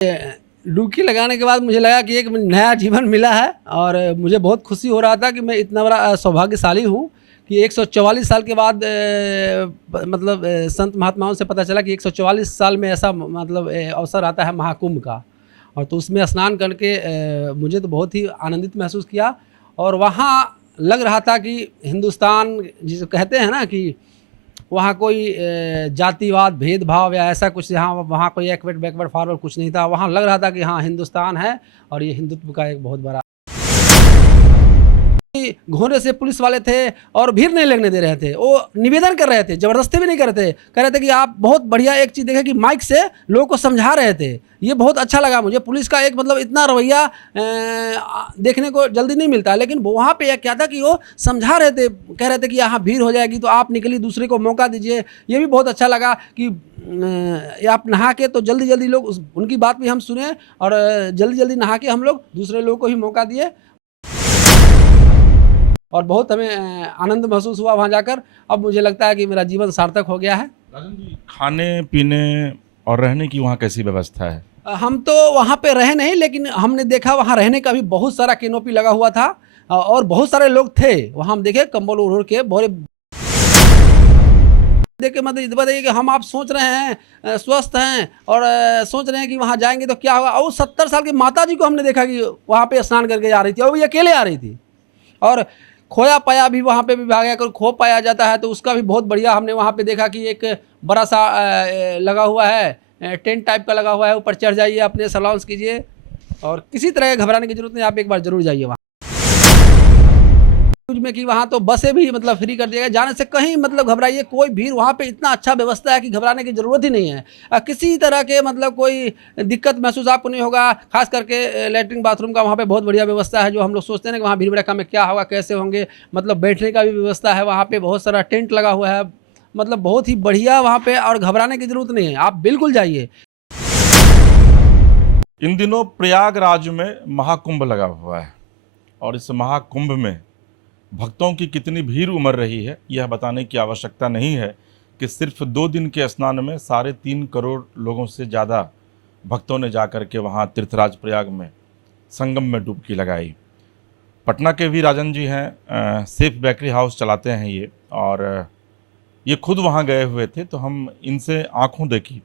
डुबकी लगाने के बाद मुझे लगा कि एक नया जीवन मिला है और मुझे बहुत खुशी हो रहा था कि मैं इतना बड़ा सौभाग्यशाली हूँ कि 144 साल के बाद संत महात्माओं से पता चला कि 144 साल में ऐसा अवसर आता है महाकुंभ का। और तो उसमें स्नान करके मुझे तो बहुत ही आनंदित महसूस किया। और वहाँ लग रहा था कि हिंदुस्तान जिसे कहते हैं ना कि वहाँ कोई जातिवाद भेदभाव या ऐसा कुछ, यहाँ वहाँ कोई बैकवर्ड फॉरवर्ड कुछ नहीं था। वहाँ लग रहा था कि हाँ हिंदुस्तान है और ये हिंदुत्व का एक बहुत बड़ा। घोड़े से पुलिस वाले थे और भीड़ नहीं लगने दे रहे थे। वो निवेदन कर रहे थे, जबरदस्ती भी नहीं कर रहे थे। कह रहे थे कि आप बहुत बढ़िया एक चीज़ देखें कि माइक से लोगों को समझा रहे थे। ये बहुत अच्छा लगा मुझे। पुलिस का एक इतना रवैया देखने को जल्दी नहीं मिलता। लेकिन वहाँ पे क्या था कि वो समझा रहे थे, कह रहे थे कि यहाँ भीड़ हो जाएगी तो आप निकलिए, दूसरे को मौका दीजिए। ये भी बहुत अच्छा लगा कि आप नहा के तो जल्दी जल्दी लोग उनकी बात भी हम सुने और जल्दी जल्दी नहा के हम लोग दूसरे लोगों को ही मौका दिए और बहुत हमें आनंद महसूस हुआ वहाँ जाकर। अब मुझे लगता है कि मेरा जीवन सार्थक हो गया है। राजन जी, खाने पीने और रहने की वहाँ कैसी व्यवस्था है? हम तो वहाँ पे रहे नहीं, लेकिन हमने देखा वहाँ रहने का भी बहुत सारा कैनोपी लगा हुआ था और बहुत सारे लोग थे वहाँ। हम देखे कंबल ओढ़ के बोरे देखे। बताइए कि हम आप सोच रहे हैं स्वस्थ हैं और सोच रहे हैं कि वहाँ जाएंगे तो क्या होगा। और 70 साल की माता जी को हमने देखा कि वहाँ पे स्नान करके आ रही थी और वो अकेले आ रही थी। और खोया पाया भी वहाँ पे भी भागा कर खो पाया जाता है तो उसका भी बहुत बढ़िया हमने वहाँ पे देखा कि एक बड़ा सा लगा हुआ है, टेंट टाइप का लगा हुआ है। ऊपर चढ़ जाइए, अपने अलाउंस कीजिए और किसी तरह का घबराने की जरूरत नहीं। आप एक बार जरूर जाइए वहाँ में कि वहाँ तो बसें भी फ्री कर दिया गया। जाने से कहीं घबराइए कोई भीड़, वहाँ पे इतना अच्छा व्यवस्था है कि घबराने की ज़रूरत ही नहीं है। किसी तरह के कोई दिक्कत महसूस आपको नहीं होगा। खास करके लेटरिन बाथरूम का वहाँ पे बहुत बढ़िया व्यवस्था है। जो हम लोग सोचते हैं कि वहाँ भीड़ भड़का में क्या होगा, कैसे होंगे, बैठने का भी व्यवस्था है। वहाँ पर बहुत सारा टेंट लगा हुआ है, बहुत ही बढ़िया वहाँ पर। और घबराने की ज़रूरत नहीं है, आप बिल्कुल जाइए। इन दिनों प्रयागराज में महाकुंभ लगा हुआ है और इस महाकुंभ में भक्तों की कितनी भीड़ उमड़ रही है यह बताने की आवश्यकता नहीं है कि सिर्फ 2 दिन के स्नान में 3.5 करोड़ लोगों से ज़्यादा भक्तों ने जाकर के वहाँ तीर्थराज प्रयाग में संगम में डुबकी लगाई। पटना के भी राजन जी हैं, सेफ बेकरी हाउस चलाते हैं ये, और ये खुद वहाँ गए हुए थे। तो हम इनसे आँखों देखी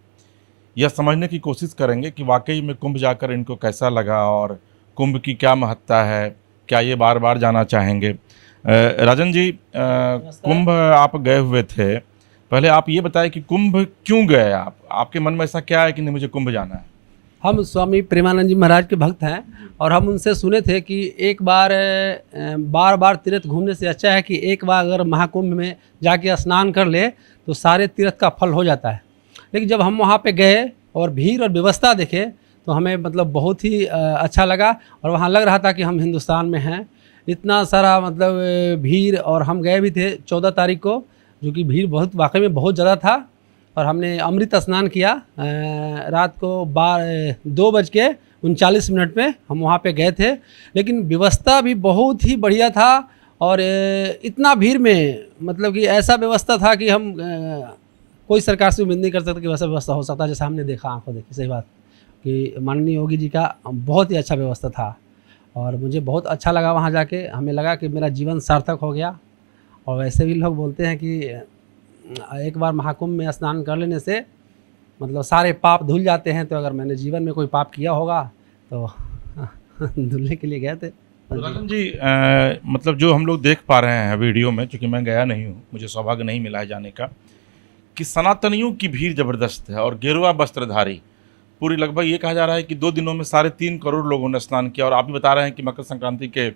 यह समझने की कोशिश करेंगे कि वाकई में कुंभ जाकर इनको कैसा लगा और कुंभ की क्या महत्ता है, क्या ये बार बार जाना चाहेंगे। राजन जी, कुंभ आप गए हुए थे, पहले आप ये बताएं कि कुंभ क्यों गए आप? आपके मन में ऐसा क्या है कि नहीं मुझे कुंभ जाना है? हम स्वामी प्रेमानंद जी महाराज के भक्त हैं और हम उनसे सुने थे कि एक बार बार बार तीर्थ घूमने से अच्छा है कि एक बार अगर महाकुंभ में जाके स्नान कर ले तो सारे तीर्थ का फल हो जाता है। लेकिन जब हम वहाँ पे गए और भीड़ और व्यवस्था देखे तो हमें बहुत ही अच्छा लगा। और वहाँ लग रहा था कि हम हिंदुस्तान में हैं। इतना सारा भीड़, और हम गए भी थे 14 तारीख को, जो कि भीड़ वाकई में बहुत ज़्यादा था। और हमने अमृत स्नान किया रात को 2:39 में हम वहाँ पे गए थे। लेकिन व्यवस्था भी बहुत ही बढ़िया था और इतना भीड़ में कि ऐसा व्यवस्था था कि हम कोई सरकार से उम्मीद नहीं कर सकते कि वैसा व्यवस्था हो सकता है जैसा हमने देखा, आंखों देखी। सही बात कि माननीय योगी जी का बहुत ही अच्छा व्यवस्था था और मुझे बहुत अच्छा लगा वहाँ जाके। हमें लगा कि मेरा जीवन सार्थक हो गया। और वैसे भी लोग बोलते हैं कि एक बार महाकुंभ में स्नान कर लेने से सारे पाप धुल जाते हैं। तो अगर मैंने जीवन में कोई पाप किया होगा तो धुलने के लिए गए थे। राजन जी, जो हम लोग देख पा रहे हैं वीडियो में, चूँकि मैं गया नहीं हूँ, मुझे सौभाग्य नहीं मिला है जाने का, कि सनातनियों की भीड़ ज़बरदस्त है और गेरुआ वस्त्रधारी पूरी लगभग ये कहा जा रहा है कि 2 दिनों में 3.5 करोड़ लोगों ने स्नान किया। और आप भी बता रहे हैं कि मकर संक्रांति के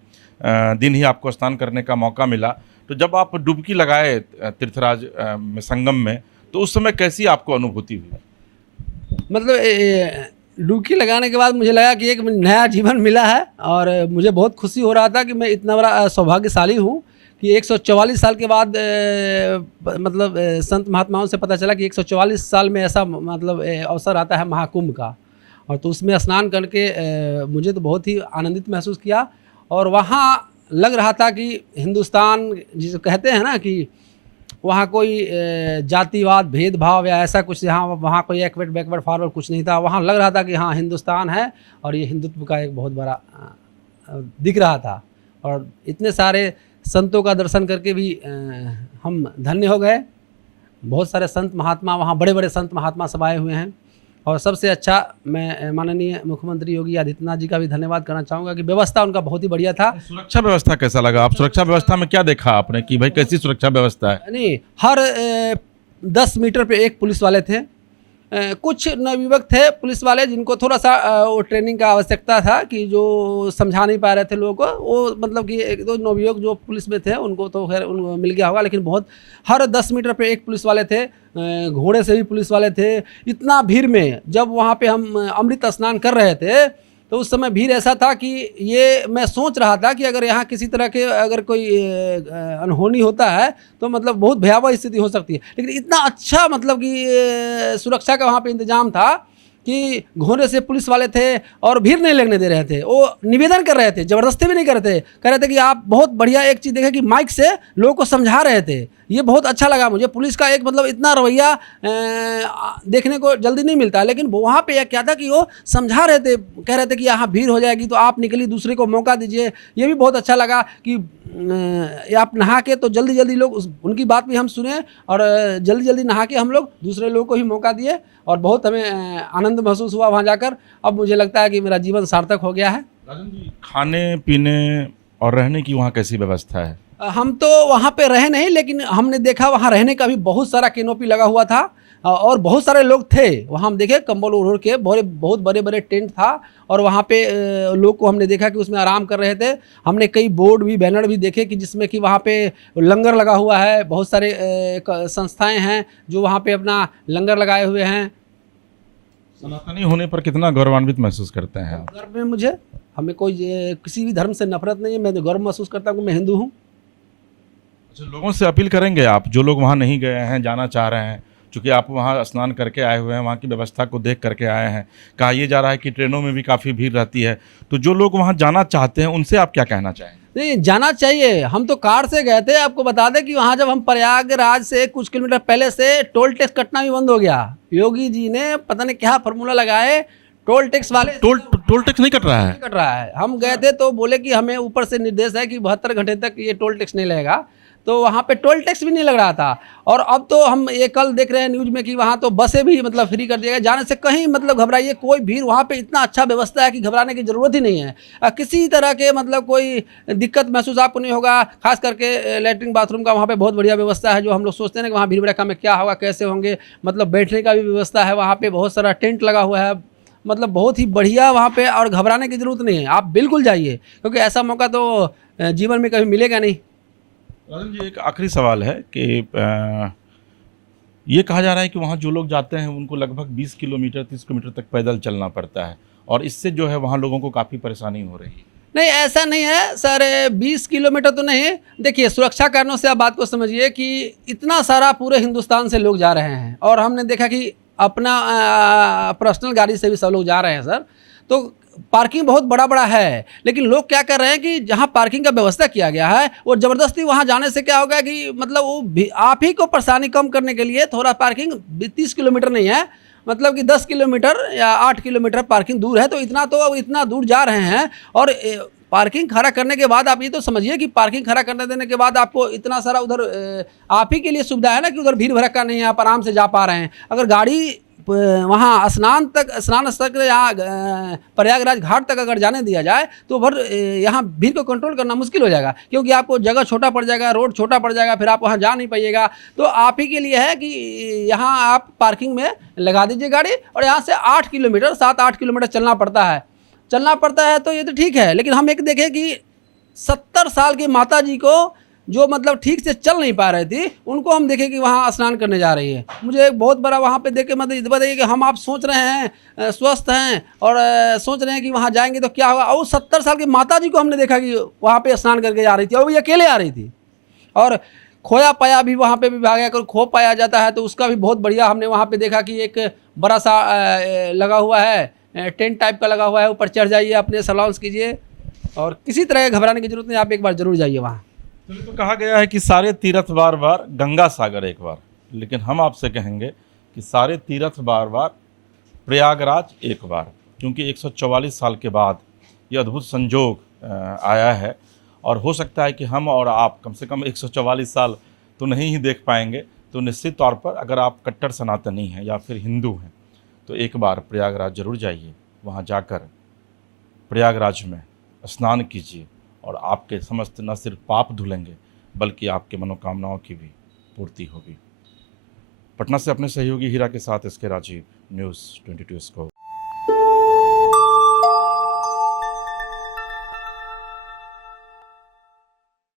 दिन ही आपको स्नान करने का मौका मिला। तो जब आप डुबकी लगाए तीर्थराज में संगम में, तो उस समय कैसी आपको अनुभूति हुई? डुबकी लगाने के बाद मुझे लगा कि एक नया जीवन मिला है और मुझे बहुत खुशी हो रहा था कि मैं इतना बड़ा सौभाग्यशाली हूँ कि 144 साल के बाद संत महात्माओं से पता चला कि 144 साल में ऐसा अवसर आता है महाकुंभ का। और तो उसमें स्नान करके मुझे तो बहुत ही आनंदित महसूस किया। और वहाँ लग रहा था कि हिंदुस्तान जिसे कहते हैं ना कि वहाँ कोई जातिवाद भेदभाव या ऐसा कुछ, यहाँ वहाँ कोई एक्वर्ड बैकवर्ड फॉरवर्ड कुछ नहीं था। वहाँ लग रहा था कि हाँ हिंदुस्तान है और ये हिंदुत्व का एक बहुत बड़ा दिख रहा था। और इतने सारे संतों का दर्शन करके भी हम धन्य हो गए। बहुत सारे संत महात्मा वहाँ, बड़े बड़े संत महात्मा सब आए हुए हैं। और सबसे अच्छा मैं माननीय मुख्यमंत्री योगी आदित्यनाथ जी का भी धन्यवाद करना चाहूँगा कि व्यवस्था उनका बहुत ही बढ़िया था। सुरक्षा व्यवस्था कैसा लगा? आप सुरक्षा व्यवस्था में क्या देखा आपने कि भाई कैसी सुरक्षा व्यवस्था है? नहीं, हर 10 मीटर पे एक पुलिस वाले थे। कुछ नवयुवक थे पुलिस वाले जिनको थोड़ा सा वो ट्रेनिंग का आवश्यकता था कि जो समझा नहीं पा रहे थे लोगों को, वो मतलब कि एक दो नवयुवक जो पुलिस में थे उनको तो खैर उनको मिल गया होगा, लेकिन बहुत हर 10 मीटर पे एक पुलिस वाले थे। घोड़े से भी पुलिस वाले थे। इतना भीड़ में जब वहाँ पे हम अमृत स्नान कर रहे थे तो उस समय भीड़ ऐसा था कि ये मैं सोच रहा था कि अगर यहाँ किसी तरह के अगर कोई अनहोनी होता है तो मतलब बहुत भयावह स्थिति हो सकती है। लेकिन इतना अच्छा मतलब कि सुरक्षा का वहाँ पे इंतजाम था कि घोड़े से पुलिस वाले थे और भीड़ नहीं लगने दे रहे थे। वो निवेदन कर रहे थे, ज़बरदस्ती भी नहीं कर रहे थे। कह रहे थे कि आप बहुत बढ़िया एक चीज़ देखें कि माइक से लोगों को समझा रहे थे। ये बहुत अच्छा लगा मुझे। पुलिस का एक मतलब इतना रवैया देखने को जल्दी नहीं मिलता, लेकिन वहाँ पे क्या था कि वो समझा रहे थे, कह रहे थे कि यहाँ भीड़ हो जाएगी तो आप निकलिए, दूसरे को मौका दीजिए। ये भी बहुत अच्छा लगा कि आप नहा के तो जल्दी जल्दी लोग उनकी बात भी हम सुने और जल्दी जल्दी नहा के हम लोग दूसरे लोगों को ही मौका दिए और बहुत हमें आनंद महसूस हुआ वहाँ जाकर। अब मुझे लगता है कि मेरा जीवन सार्थक हो गया है। राजन जी, खाने पीने और रहने की वहाँ कैसी व्यवस्था है? हम तो वहाँ पे रहे नहीं, लेकिन हमने देखा वहाँ रहने का भी बहुत सारा कैनोपी लगा हुआ था और बहुत सारे लोग थे वहाँ। हम देखे कंबल ओढ़ के बहुत बड़े बड़े टेंट था और वहाँ पे लोग को हमने देखा कि उसमें आराम कर रहे थे। हमने कई बोर्ड भी, बैनर भी देखे कि जिसमें कि वहाँ पे लंगर लगा हुआ है। बहुत सारे संस्थाएं हैं जो वहाँ पे अपना लंगर लगाए हुए हैं। सनातनी होने पर कितना गौरवान्वित महसूस करते हैं? गर्व है मुझे। हमें कोई किसी भी धर्म से नफरत नहीं है। मैं तो गर्व महसूस करता हूँ कि मैं हिंदू हूँ। अच्छा, लोगों से अपील करेंगे आप जो लोग वहाँ नहीं गए हैं, जाना चाह रहे हैं, चूँकि आप वहाँ स्नान करके आए हुए हैं, वहाँ की व्यवस्था को देख करके आए हैं, कहा यह जा रहा है कि ट्रेनों में भी काफ़ी भीड़ रहती है, तो जो लोग वहाँ जाना चाहते हैं उनसे आप क्या कहना चाहेंगे? नहीं, जाना चाहिए। हम तो कार से गए थे। आपको बता दें कि वहाँ जब हम प्रयागराज से कुछ किलोमीटर पहले से टोल टैक्स कटना भी बंद हो गया। योगी जी ने पता नहीं क्या फार्मूला लगाए, टोल टैक्स वाले टोल टैक्स नहीं कट रहा है? नहीं कट रहा है। हम गए थे तो बोले कि हमें ऊपर से निर्देश है कि 72 घंटे तक ये टोल टैक्स नहीं लगेगा, तो वहाँ पे टोल टैक्स भी नहीं लग रहा था। और अब तो हम ये कल देख रहे हैं न्यूज़ में कि वहाँ तो बसें भी मतलब फ्री कर दिया गया। जाने से कहीं मतलब घबराइए कोई भीड़, वहाँ पे इतना अच्छा व्यवस्था है कि घबराने की ज़रूरत ही नहीं है। किसी तरह के मतलब कोई दिक्कत महसूस आपको नहीं होगा। खास करके लेटरिन बाथरूम का वहाँ पे बहुत बढ़िया व्यवस्था है। जो हम लोग सोचते हैं कि वहाँ भीड़ भड़का में क्या होगा, कैसे होंगे, मतलब बैठने का भी व्यवस्था है। वहाँ पर बहुत सारा टेंट लगा हुआ है, मतलब बहुत ही बढ़िया वहाँ पे। और घबराने की ज़रूरत नहीं है, आप बिल्कुल जाइए, क्योंकि ऐसा मौका तो जीवन में कभी मिलेगा नहीं। राजन जी, एक आखिरी सवाल है कि ये कहा जा रहा है कि वहाँ जो लोग जाते हैं उनको लगभग 20 किलोमीटर 30 किलोमीटर तक पैदल चलना पड़ता है और इससे जो है वहाँ लोगों को काफ़ी परेशानी हो रही है। नहीं, ऐसा नहीं है सर, 20 किलोमीटर तो नहीं। देखिए, सुरक्षा कारणों से आप बात को समझिए कि इतना सारा पूरे हिंदुस्तान से लोग जा रहे हैं और हमने देखा कि अपना पर्सनल गाड़ी से भी सब लोग जा रहे हैं सर। तो पार्किंग बहुत बड़ा बड़ा है, लेकिन लोग क्या कर रहे हैं कि जहां पार्किंग का व्यवस्था किया गया है वो ज़बरदस्ती वहां जाने से क्या होगा कि मतलब वो आप ही को परेशानी कम करने के लिए थोड़ा पार्किंग 30 किलोमीटर नहीं है, मतलब कि 10 किलोमीटर या 8 किलोमीटर पार्किंग दूर है। तो इतना दूर जा रहे हैं और पार्किंग खड़ा करने के बाद आप ये तो समझिए कि पार्किंग खड़ा करने देने के बाद आपको इतना सारा उधर आप ही के लिए सुविधा है ना कि उधर भीड़ भड़का नहीं है, आप आराम से जा पा रहे हैं। अगर गाड़ी वहाँ स्नान स्थल या प्रयागराज घाट तक अगर जाने दिया जाए तो फिर यहाँ भीड़ को कंट्रोल करना मुश्किल हो जाएगा, क्योंकि आपको जगह छोटा पड़ जाएगा, रोड छोटा पड़ जाएगा, फिर आप वहाँ जा नहीं पाइएगा। तो आप ही के लिए है कि यहाँ आप पार्किंग में लगा दीजिए गाड़ी और यहाँ से 7-8 किलोमीटर चलना पड़ता है। तो ये तो ठीक है, लेकिन हम एक देखें कि 70 साल की माता जी को जो मतलब ठीक से चल नहीं पा रही थी, उनको हम देखें कि वहाँ स्नान करने जा रही है। मुझे एक बहुत बड़ा वहाँ पे देख के मतलब बताइए कि हम आप सोच रहे हैं स्वस्थ हैं और सोच रहे हैं कि वहाँ जाएंगे तो क्या होगा। और 70 साल की माता जी को हमने देखा कि वहाँ पे स्नान करके जा रही थी और वो अकेले आ रही थी। और खोया पाया भी वहाँ पे भी भाग अगर खो पाया जाता है तो उसका भी बहुत बढ़िया हमने वहाँ पे देखा कि एक बड़ा सा लगा हुआ है, टेंट टाइप का लगा हुआ है। ऊपर चढ़ जाइए, अपने सलाउंस कीजिए और किसी तरह घबराने की जरूरत नहीं, आप एक बार ज़रूर जाइए वहाँ। तो कहा गया है कि सारे तीर्थ बार बार, गंगा सागर एक बार, लेकिन हम आपसे कहेंगे कि सारे तीर्थ बार बार, प्रयागराज एक बार, क्योंकि 144 साल के बाद ये अद्भुत संजोग आया है। और हो सकता है कि हम और आप कम से कम 144 साल तो नहीं ही देख पाएंगे। तो निश्चित तौर पर अगर आप कट्टर सनातनी हैं या फिर हिंदू हैं तो एक बार प्रयागराज जरूर जाइए। वहाँ जाकर प्रयागराज में स्नान कीजिए और आपके समस्त न सिर्फ पाप धुलेंगे बल्कि आपके मनोकामनाओं की भी पूर्ति होगी। पटना से अपने सहयोगी हीरा के साथ इसके राजीव, न्यूज़ 22 को।